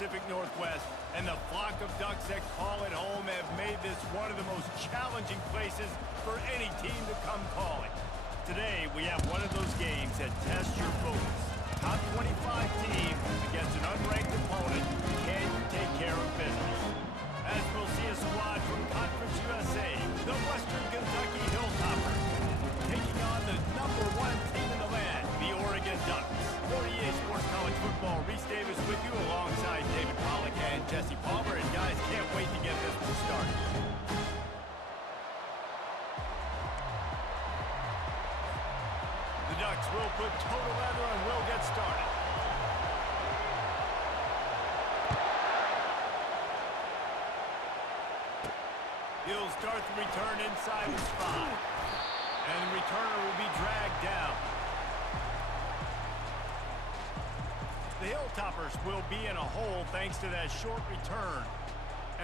Pacific Northwest, and the flock of Ducks that call it home have made this one of the most challenging places for any team to come calling. Today, we have one of those games that tests your focus. Top 25 team against an unranked opponent. Can you take care of business? As we'll see a squad from Conference USA, the Western Kentucky Hilltoppers, taking on the #1 team in the land, the Oregon Ducks. For EA Sports College Football, Reese Davis with you alongside David Pollack and Jesse Palmer. And guys, can't wait to get this one started. The Ducks will put total leather and will get started. He'll start the return inside his 5. And the returner will be dragged down. The Hilltoppers will be in a hole thanks to that short return.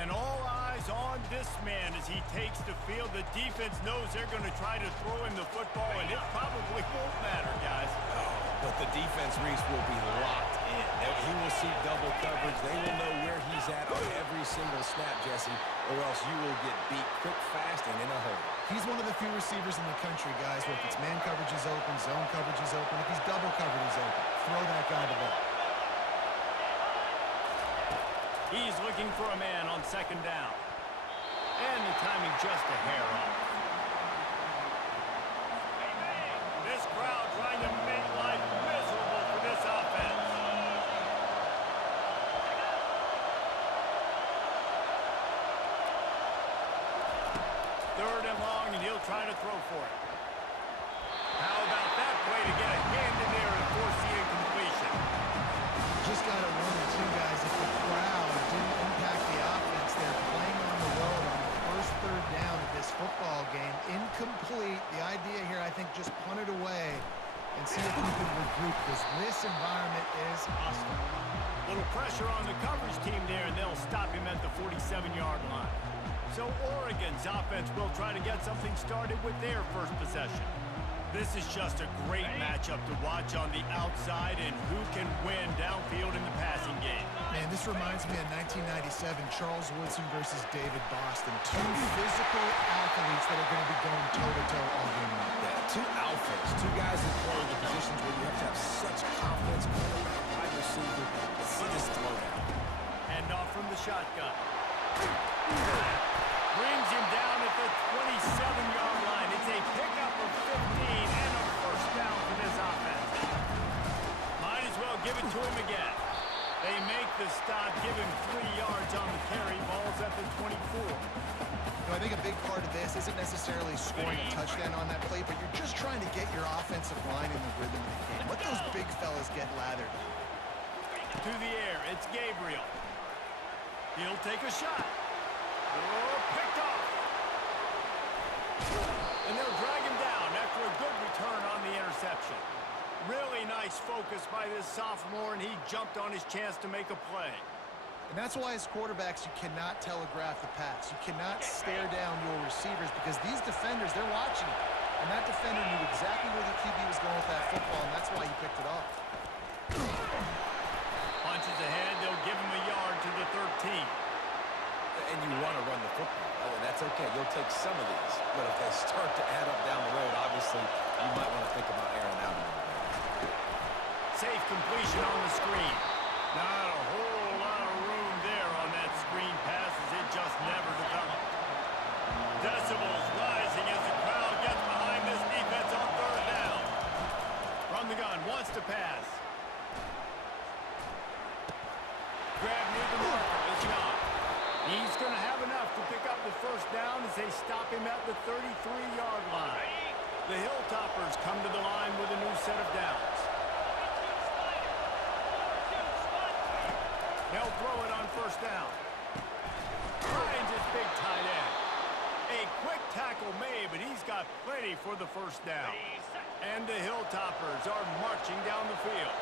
And all eyes on this man as he takes the field. The defense knows they're going to try to throw him the football, and it probably won't matter, guys. But the defense, Reese, will be locked in. He will see double coverage. They will know where he's at on every single snap, Jesse, or else you will get beat quick, fast, and in a hurry. He's one of the few receivers in the country, guys, where if it's man coverage is open, zone coverage is open. If he's double covered, he's open. Throw that guy the ball. He's looking for a man on second down. And the timing just a hair off. This crowd trying to make life miserable for this offense. Third and long, and he'll try to throw for it. How about that play to get a hand in there and force the incompletion? Just got to wonder, too, guys, if the crowd didn't impact the offense. They're playing on the road on the first third down of this football game. Incomplete. The idea here, I think, just punt it away and see if you can regroup, because this environment is hostile. Little pressure on the coverage team there, and they'll stop him at the 47-yard line. So Oregon's offense will try to get something started with their first possession. This is just a great matchup to watch on the outside, and who can win downfield in the passing game. Man, this reminds me of 1997, Charles Woodson versus David Boston. Two physical athletes that are going to be going toe-to-toe all game long. Yeah, two alphas, two guys that play in the positions where you have to have such confidence, quarterback, wide receiver. Let's see this throwdown. Hand off from the shotgun. Brings him down at the 27-yard line. It's a pickup of 15 and a first down for this offense. Might as well give it to him again. They make the stop, give him 3 yards on the carry. Ball's at the 24. You know, I think a big part of this isn't necessarily scoring a touchdown on that play, but you're just trying to get your offensive line in the rhythm of the game. Let those big fellas get lathered. To the air, it's Gabriel. He'll take a shot. Oh, picked off. And they'll drag him down after a good return on the interception. Really nice focus by this sophomore, and he jumped on his chance to make a play. And that's why as quarterbacks, you cannot telegraph the pass. You cannot stare down your receivers, because these defenders, they're watching it. And that defender knew exactly where the QB was going with that football, and that's why he picked it off. Punches ahead, they'll give him a yard to the 13. And you want to run the football, and that's okay. You'll take some of these. But if they start to add up down the road, obviously, you might want to think about airing out a little bit. Safe completion on the screen. Not a whole lot of room there on that screen pass, as it just never developed. Decibels rising as the crowd gets behind this defense on third down. From the gun, wants to pass. Grab near the marker, it's not. He's going to have enough to pick up the first down as they stop him at the 33-yard line. The Hilltoppers come to the line with a new set of downs. They'll throw it on first down. Finds his big tight end. A quick tackle made, but he's got plenty for the first down. And the Hilltoppers are marching down the field.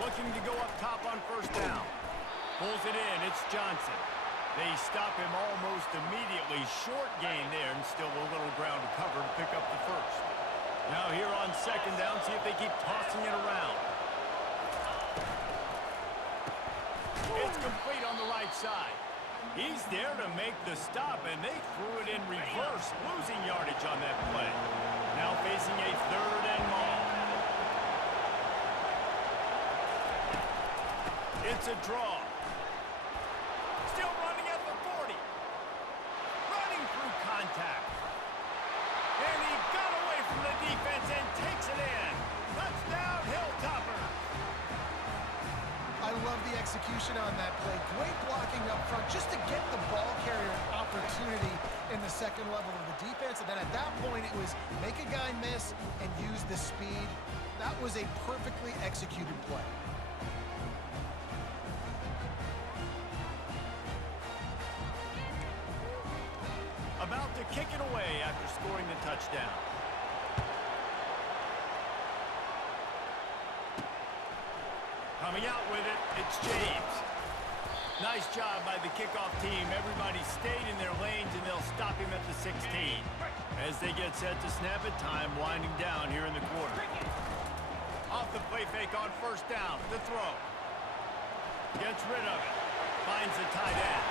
Looking to go up top on first down. Pulls it in, it's Johnson. They stop him almost immediately. Short gain there, and still a little ground to cover to pick up the first. Now here on second down, see if they keep tossing it around. It's complete on the right side. He's there to make the stop, and they threw it in reverse, losing yardage on that play. Now facing a third and long. It's a draw. Still running at the 40. Running through contact. And he got away from the defense and takes it in. Touchdown, Hilltopper. I love the execution on that play. Great blocking up front just to get the ball carrier an opportunity in the second level of the defense. And then at that point, it was make a guy miss and use the speed. That was a perfectly executed play. About to kick it away after scoring the touchdown. Coming out with it, it's James. Nice job by the kickoff team. Everybody stayed in their lanes, and they'll stop him at the 16. As they get set to snap it, time winding down here in the quarter. Off the play fake on first down. The throw. Gets rid of it. Finds the tight end.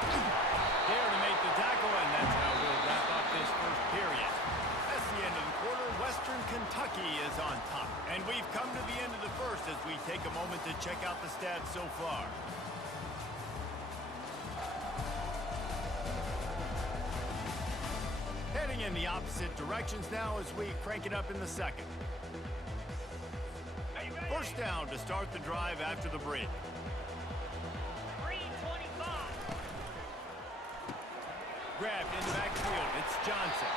There to make the tackle, and that's how we'll wrap up this first period. That's the end of the quarter. Western Kentucky is on top. And we've come to the end of the first as we take a moment to check out the stats so far. Heading in the opposite directions now as we crank it up in the second. First down to start the drive after the break. Grabbed in the backfield. It's Johnson.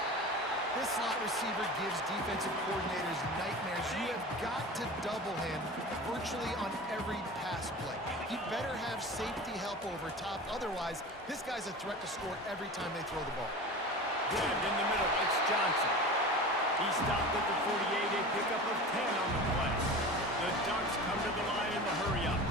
This slot receiver gives defensive coordinators nightmares. You have got to double him virtually on every pass play. He better have safety help over top. Otherwise, this guy's a threat to score every time they throw the ball. Grabbed in the middle. It's Johnson. He stopped at the 48, a pickup of 10 on the play. The Ducks come to the line in the hurry-up.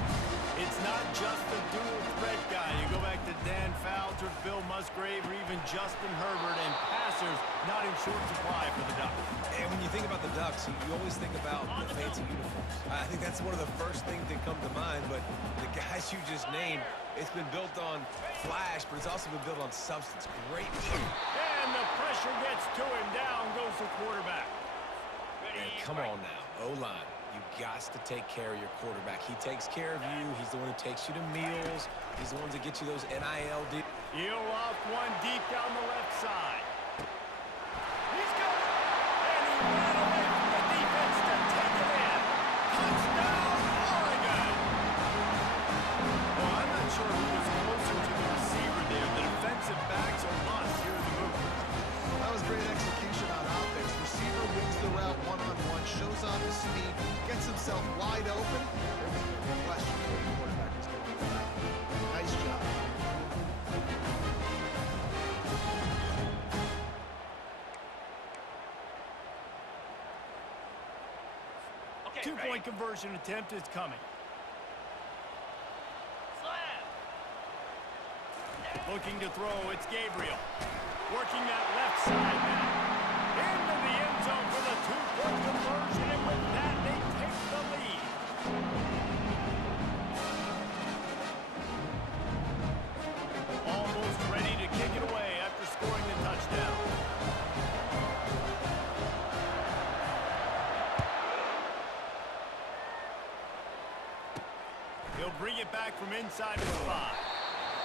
It's not just the dual threat guy. You go back to Dan Fouts or Bill Musgrave or even Justin Herbert, and passers not in short supply for the Ducks. And when you think about the Ducks, you always think about the fancy uniforms. I think that's one of the first things that come to mind, but the guys you just named, it's been built on flash, but it's also been built on substance. Great team. And the pressure gets to him. Down goes the quarterback. And come on now, O-line. You got to take care of your quarterback. He takes care of you. He's the one who takes you to meals. He's the one that gets you those NIL deals. He'll off one deep down the left side. He's got it. And he ran away from the defense to take it in. Touchdown, Oregon. Well, I'm not sure who was closer to the receiver there. The defensive backs are lost here in the movement. That was great execution on offense. Receiver wins the route one-on-one, shows off his speed, gets himself wide open. There was no question who the quarterback was going to be. Nice job. Two-point conversion attempt is coming. Looking to throw, it's Gabriel. Working that left side now. Into the end zone for the two-point conversion, and with that, they take the lead. Almost ready to kick it away after scoring the touchdown. He'll bring it back from inside his 5.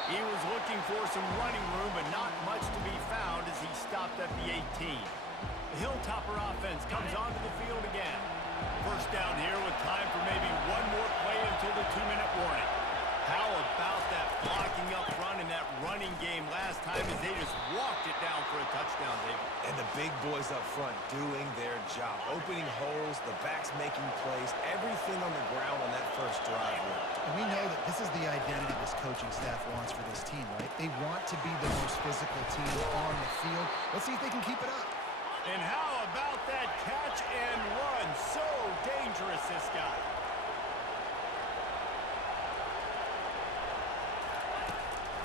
He was looking for some running room, but not much to be found as he stopped at the 18. The Hilltopper offense comes onto the field again. First down here with time for maybe one more play until the 2-minute warning. How about that blocking up front in that running game last time as they just walked it down for a touchdown, David? And the big boys up front doing their job. Opening holes, the backs making plays, everything on the ground on that first drive. And we know that this is the identity this coaching staff wants for this team, right? They want to be the most physical team on the field. Let's see if they can keep it up. And how about that catch and run? So dangerous, this guy.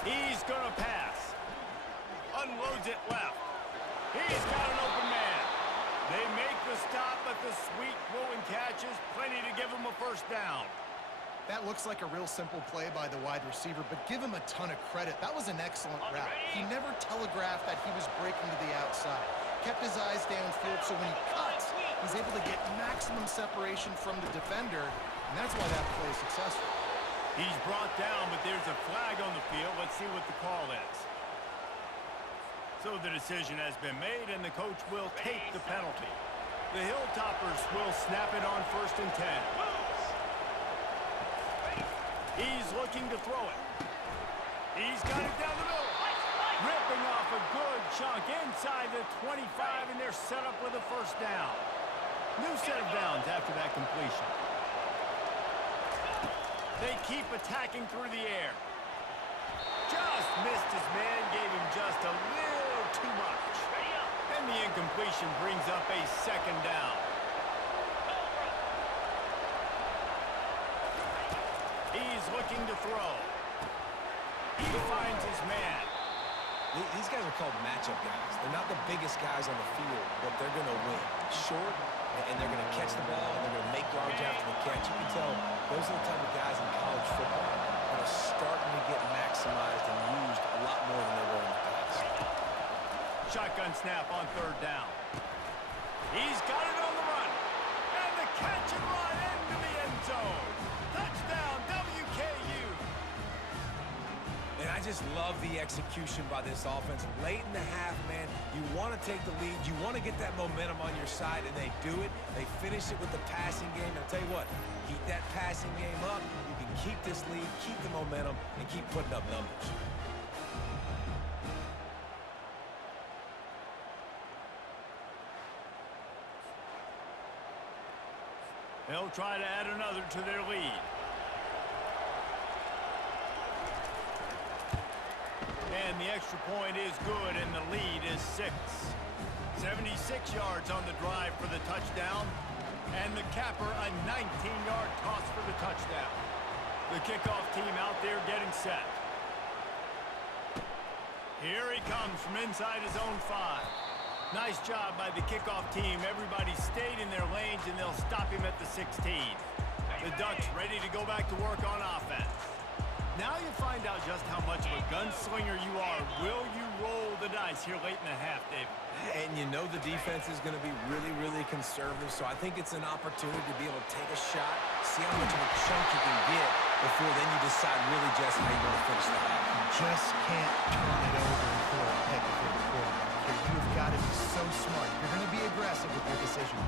He's going to pass. Unloads it left. He's got an open man. They make the stop, but the sweet throwing catch is plenty to give them a first down. That looks like a real simple play by the wide receiver, but give him a ton of credit. That was an excellent route. He never telegraphed that he was breaking to the outside. Kept his eyes downfield, so when he cuts, he's able to get maximum separation from the defender, and that's why that play is successful. He's brought down, but there's a flag on the field. Let's see what the call is. So the decision has been made, and the coach will take the penalty. The Hilltoppers will snap it on 1st and 10. He's looking to throw it. He's got it down the middle. Ripping off a good chunk inside the 25, and they're set up with a first down. New set of downs after that completion. They keep attacking through the air. Just missed his man, gave him just a little too much. And the incompletion brings up a 2nd down. He's looking to throw. He finds his man. These guys are called matchup guys. They're not the biggest guys on the field, but they're going to win. Short, and they're going to catch the ball, and they're going to make yards after the catch. You can tell those are the type of guys in college football that are starting to get maximized and used a lot more than they were in the past. Shotgun snap on 3rd down. He's got it on the run. And the catch and run into the end zone. Touchdown, WKU. And I just love the execution by this offense. Late in the half, man, you want to take the lead. You want to get that momentum on your side, and they do it. They finish it with the passing game. I'll tell you what, keep that passing game up. You can keep this lead, keep the momentum, and keep putting up numbers. They'll try to add another to their lead. And the extra point is good, and the lead is 6. 76 yards on the drive for the touchdown, and the capper a 19-yard toss for the touchdown. The kickoff team out there getting set. Here he comes from inside his own 5. Nice job by the kickoff team. Everybody stayed in their lanes, and they'll stop him at the 16. The Ducks ready to go back to work on offense. Now you find out just how much of a gunslinger you are. Will you roll the dice here late in the half, David? And you know the defense is going to be really, really conservative, so I think it's an opportunity to be able to take a shot, see how much of a chunk you can get before then you decide really just how you want to finish the half. You just can't turn it over and throw a pick if you're the quarterback. You've got to be so smart. You're going to be aggressive with your decision.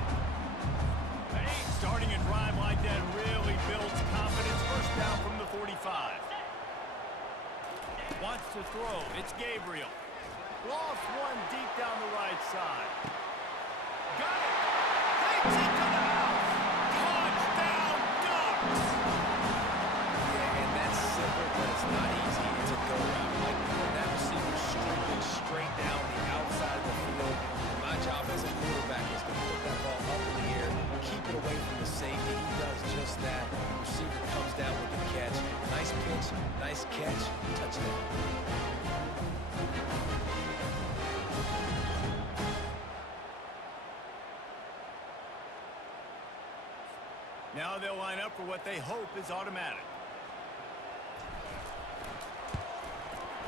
Starting a drive like that really builds confidence. First down from the 45. Wants to throw. It's Gabriel. Lost one deep down the right side. Got it. Takes it to the house. Touchdown, Ducks. Yeah, and that's simple, but it's not easy. It's a go route. Like when that receiver streaking straight down the outside of the field. And my job as a quarterback is to put that ball up in the air, keep it away from the safety. He does just that. The receiver comes down with the catch. Nice pitch, nice catch, touchdown. Now they'll line up for what they hope is automatic.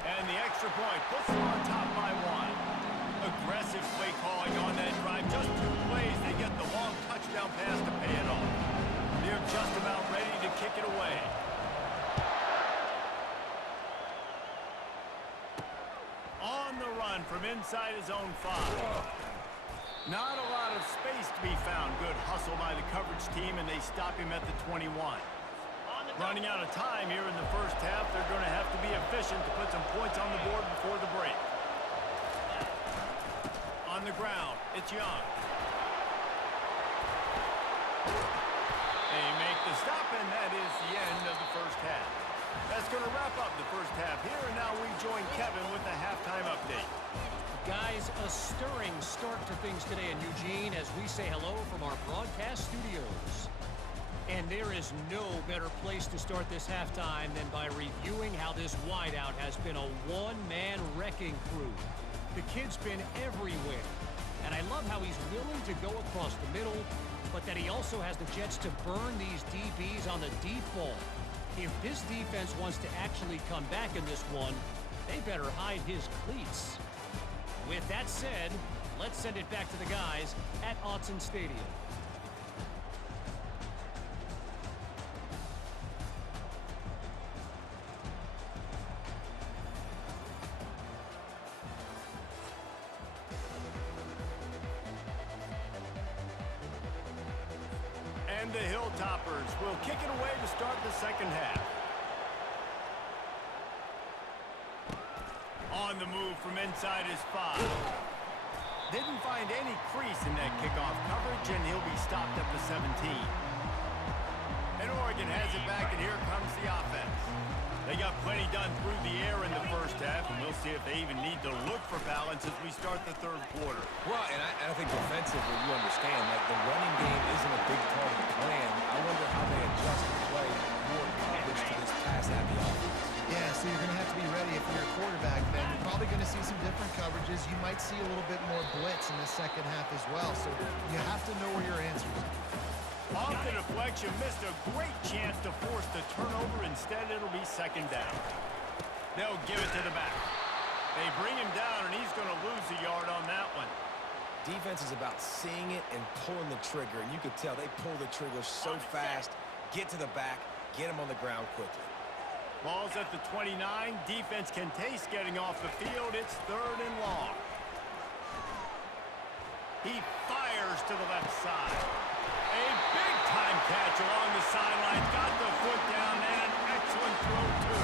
And the extra point puts them on top by 1. Aggressive play calling on that drive. Just 2 plays, they get the long touchdown pass to pay it off. They're just about ready to kick it away. On the run from inside his own 5. Not a lot of space to be found. Good hustle by the coverage team, and they stop him at the 21. Running out of time here in the first half. They're going to have to be efficient to put some points on the board before the break. On the ground, it's Young. They make the stop, and that is the end of the first half. That's going to wrap up the first half here, and now we join Kevin with the halftime update. Guys, a stirring start to things today in Eugene as we say hello from our broadcast studios. And there is no better place to start this halftime than by reviewing how this wideout has been a one-man wrecking crew. The kid's been everywhere. And I love how he's willing to go across the middle, but that he also has the Jets to burn these DBs on the deep ball. If this defense wants to actually come back in this one, they better hide his cleats. With that said, let's send it back to the guys at Autzen Stadium. And the Hilltoppers will kick it away to start the second half. On the move from inside his 5. Didn't find any crease in that kickoff coverage, and he'll be stopped at the 17. And Oregon has it back, and here comes the offense. They got plenty done through the air in the first half, and we'll see if they even need to look for balance as we start the third quarter. Well, and I think defensively, you understand, like the running game isn't a big part of the plan. I wonder how they adjust and play more coverage to this pass-happy offense. Yeah, so you're going to have to be ready if you're a quarterback, then. You're probably going to see some different coverages. You might see a little bit more blitz in the second half as well, so you have to know where your answers are. Off the deflection, missed a great chance to force the turnover. Instead, it'll be second down. They'll give it to the back. They bring him down, and he's going to lose a yard on that one. Defense is about seeing it and pulling the trigger, and you can tell they pull the trigger so fast, get to the back, get him on the ground quickly. Ball's at the 29. Defense can taste getting off the field. It's third and long. He fires to the left side. A big-time catch along the sideline. Got the foot down and an excellent throw, too.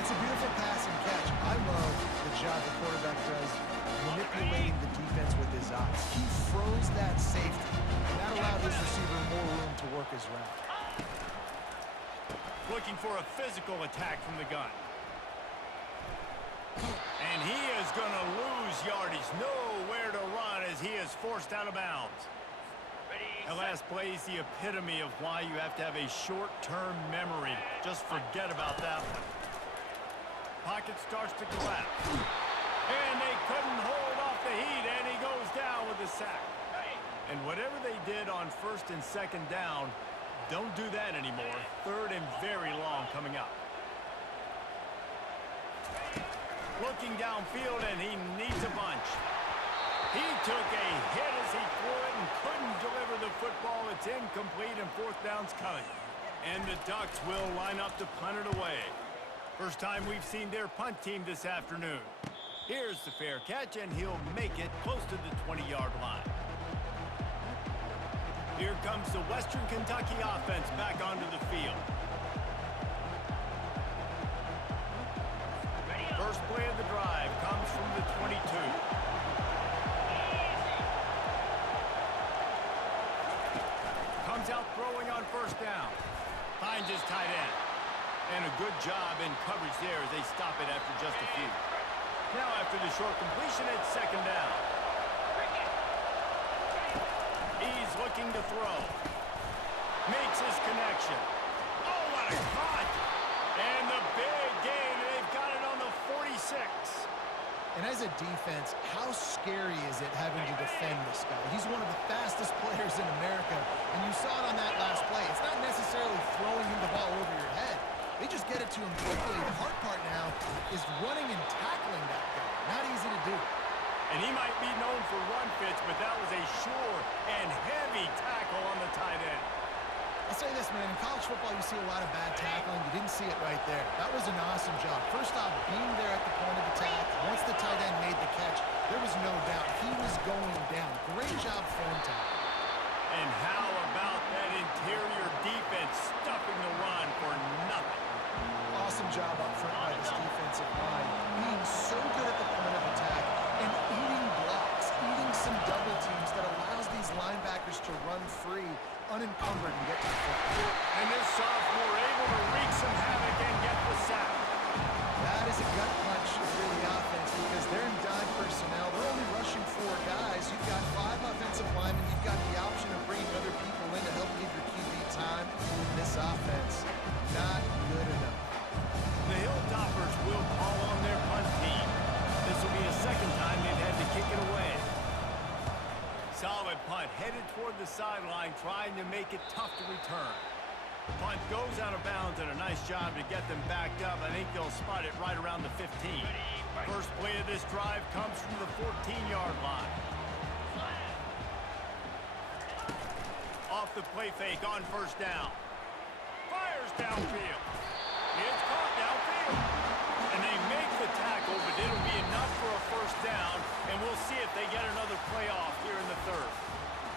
That's a beautiful pass and catch. I love the job the quarterback does manipulating the defense with his eyes. He froze that safety. That allowed his receiver more room to work his route. Looking for a physical attack from the gun. And he is going to lose yardage. Nowhere to run as he is forced out of bounds. That last play is the epitome of why you have to have a short-term memory. Just forget about that one. Pocket starts to collapse. And they couldn't hold off the heat, and he goes down with a sack. And whatever they did on first and second down, don't do that anymore. Third and very long coming up. Looking downfield, and he needs a bunch. He took a hit as he threw it and couldn't deliver the football. It's incomplete, and fourth down's coming. And the Ducks will line up to punt it away. First time we've seen their punt team this afternoon. Here's the fair catch, and he'll make it close to the 20-yard line. Here comes the Western Kentucky offense back onto the field. First play of the drive comes from the 22. Comes out throwing on first down. Finds his tight end. And a good job in coverage there as they stop it after just a few. Now after the short completion, it's second down. He's looking to throw. Makes his connection. Oh, what a cut! And the big gain, and they've got it on the 46. And as a defense, how scary is it having to defend this guy? He's one of the fastest players in America, and you saw it on that last play. It's not necessarily throwing him the ball over your head. They just get it to him quickly. The hard part now is running and tackling that guy. Not easy to do. And he might be known for run fits, but that was a sure and heavy tackle on the tight end. I'll say this, man. In college football, you see a lot of bad tackling. You didn't see it right there. That was an awesome job. First off, being there at the point of attack. Once the tight end made the catch, there was no doubt he was going down. Great job form tackle. And how about that interior defense stuffing the run for nothing? Awesome job up front by this defensive line. Being so good at the point of attack and eating blocks, eating some double teams that allows these linebackers to run free, unencumbered, and get to the football. And this sophomore able to wreak some havoc and get the sack. That is a gut punch for the offense because they're in dime personnel. They're only rushing 4 guys. You've got 5 offensive linemen. You've got the option of bringing other people in to help give your QB time. This offense, not good enough. The Hilltoppers will call on their punt team. This will be the second time they've had to kick it away. headed toward the sideline, trying to make it tough to return. Punt goes out of bounds, and a nice job to get them backed up. I think they'll spot it right around the 15. First play of this drive comes from the 14-yard line. Off the play fake on first down. Fires downfield. It's caught downfield. And they make the tackle, but it'll be enough for a first down, and we'll see if they get another play off here in the third.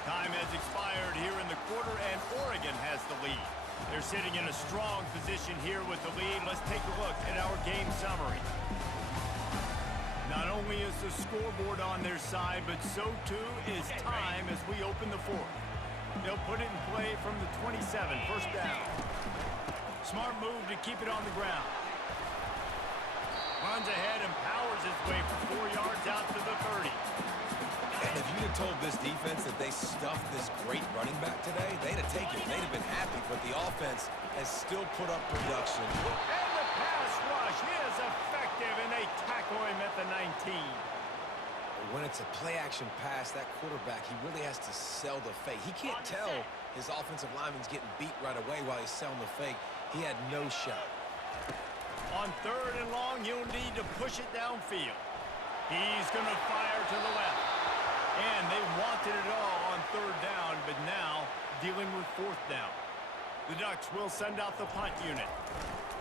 Time has expired here in the quarter, and Oregon has the lead. They're sitting in a strong position here with the lead. Let's take a look at our game summary. Not only is the scoreboard on their side, but so too is time as we open the fourth. They'll put it in play from the 27, first down. Smart move to keep it on the ground. Runs ahead and powers his way for 4 yards out to the 30. And if you'd have told this defense that they stuffed this great running back today, they'd have taken it. They'd have been happy, but the offense has still put up production. And the pass rush is effective, and they tackle him at the 19. When it's a play-action pass, that quarterback, he really has to sell the fake. He can't tell his offensive lineman's getting beat right away while he's selling the fake. He had no shot. On third and long, he'll need to push it downfield. He's going to fire to the left. And they wanted it all on third down, but now dealing with fourth down. The Ducks will send out the punt unit.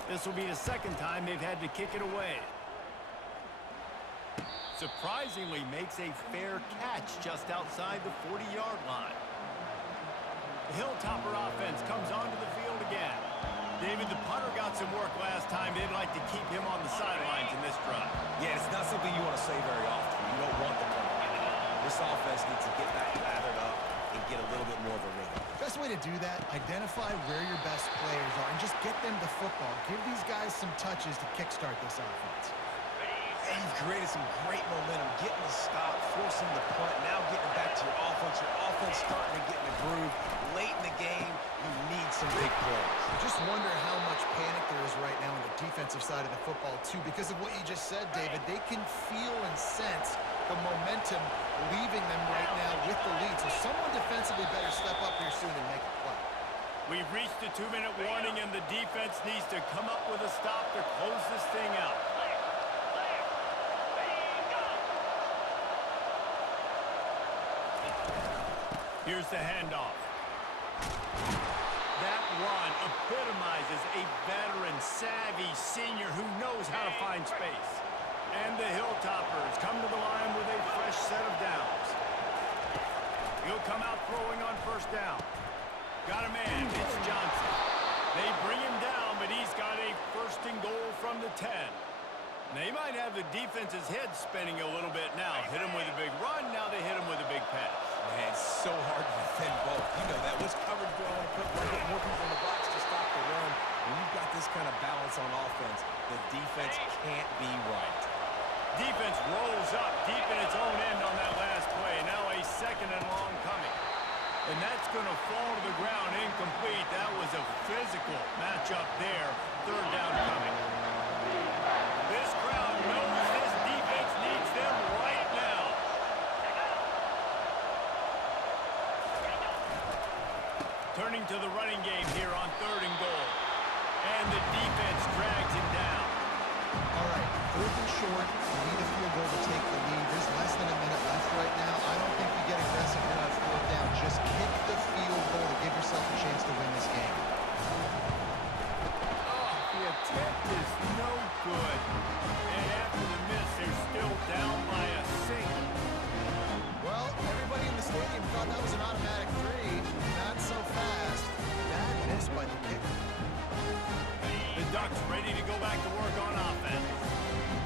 This will be the second time they've had to kick it away. Surprisingly makes a fair catch just outside the 40-yard line. The Hilltopper offense comes onto the field again. David, the punter got some work last time. They'd like to keep him on the sidelines in this drive. Yeah, it's not something you want to say very often. You don't want the punter. This offense needs to get back lathered up and get a little bit more of a rhythm. Best way to do that, identify where your best players are and just get them the football. Give these guys some touches to kickstart this offense. And you've created some great momentum, getting the stop, forcing the punt, now getting back to your offense. Your offense starting to get in the groove. Late in the game, you need some big plays. I just wonder how much panic there is right now on the defensive side of the football, too, because of what you just said, David. They can feel and sense the momentum leaving them right now with the lead. So someone defensively better step up here soon and make a play. We've reached the 2-minute warning, and the defense needs to come up with a stop to close this thing out. Here's the handoff. That run epitomizes a veteran, savvy senior who knows how to find space. And the Hilltoppers come to the line with a fresh set of downs. He'll come out throwing on first down. Got a man, it's Johnson. They bring him down, but he's got a first and goal from the 10. They might have the defense's head spinning a little bit now. Hit him with a big run, now they hit him with a big pass. Man, it's so hard to defend both. You know that. What's covered going to put more people in the box to stop the run. When you've got this kind of balance on offense, the defense can't be right. Defense rolls up deep in its own end on that last play. Now a second and long coming. And that's going to fall to the ground incomplete. That was a physical matchup there. Third down coming. This crowd knows this defense needs them right now. Turning to the running game here on third and goal. And the defense drags him down. All right, fourth and short. You need a field goal to take the lead. There's less than a minute left right now. I don't think you get aggressive here on fourth down. Just kick the field goal to give yourself a chance to win this game. The attempt is no good. And after the miss, they're still down by a single. Well, everybody in the stadium thought that was an automatic three. Not so fast. Bad miss by the kicker. The Ducks ready to go back to work on offense.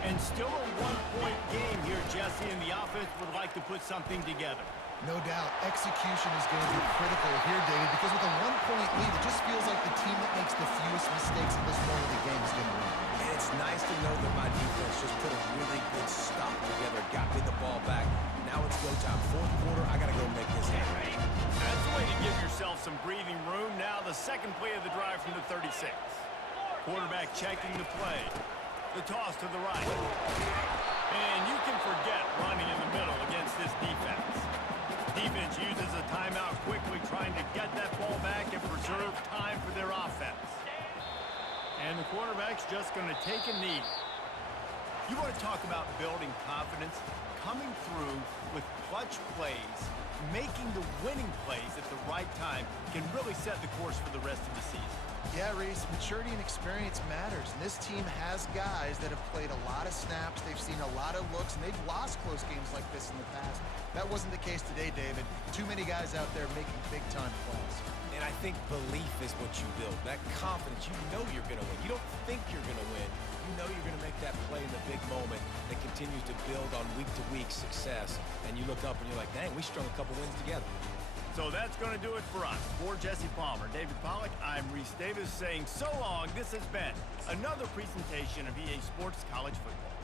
And still a one-point game here, Jesse, and the offense would like to put something together. No doubt, execution is going to be critical here, David, because with a one-point lead, it just feels like the team that makes the fewest mistakes at this point of the game is going to win. And it's nice to know that my defense just put a really good stop together, got me the ball back. Now it's go time. Fourth quarter, I got to go make this happen. That's the way to give yourself some breathing room. Now the second play of the drive from the 36. Quarterback checking the play. The toss to the right. And you can forget running in the middle against this defense. defense uses a timeout quickly, trying to get that ball back and preserve time for their offense. And the quarterback's just going to take a knee. You want to talk about building confidence? Coming through with clutch plays, making the winning plays at the right time can really set the course for the rest of the season. Yeah, Reese, maturity and experience matters. And this team has guys that have played a lot of snaps. They've seen a lot of looks, and they've lost close games like this in the past. That wasn't the case today, David. Too many guys out there making big-time plays. And I think belief is what you build. That confidence, you know you're going to win. You don't think you're going to win. You know you're going to make that play in the big moment that continues to build on week-to-week success. And you look up and you're like, dang, we strung a couple wins together. So that's going to do it for us. For Jesse Palmer, David Pollack, I'm Reese Davis saying so long. This has been another presentation of EA Sports College Football.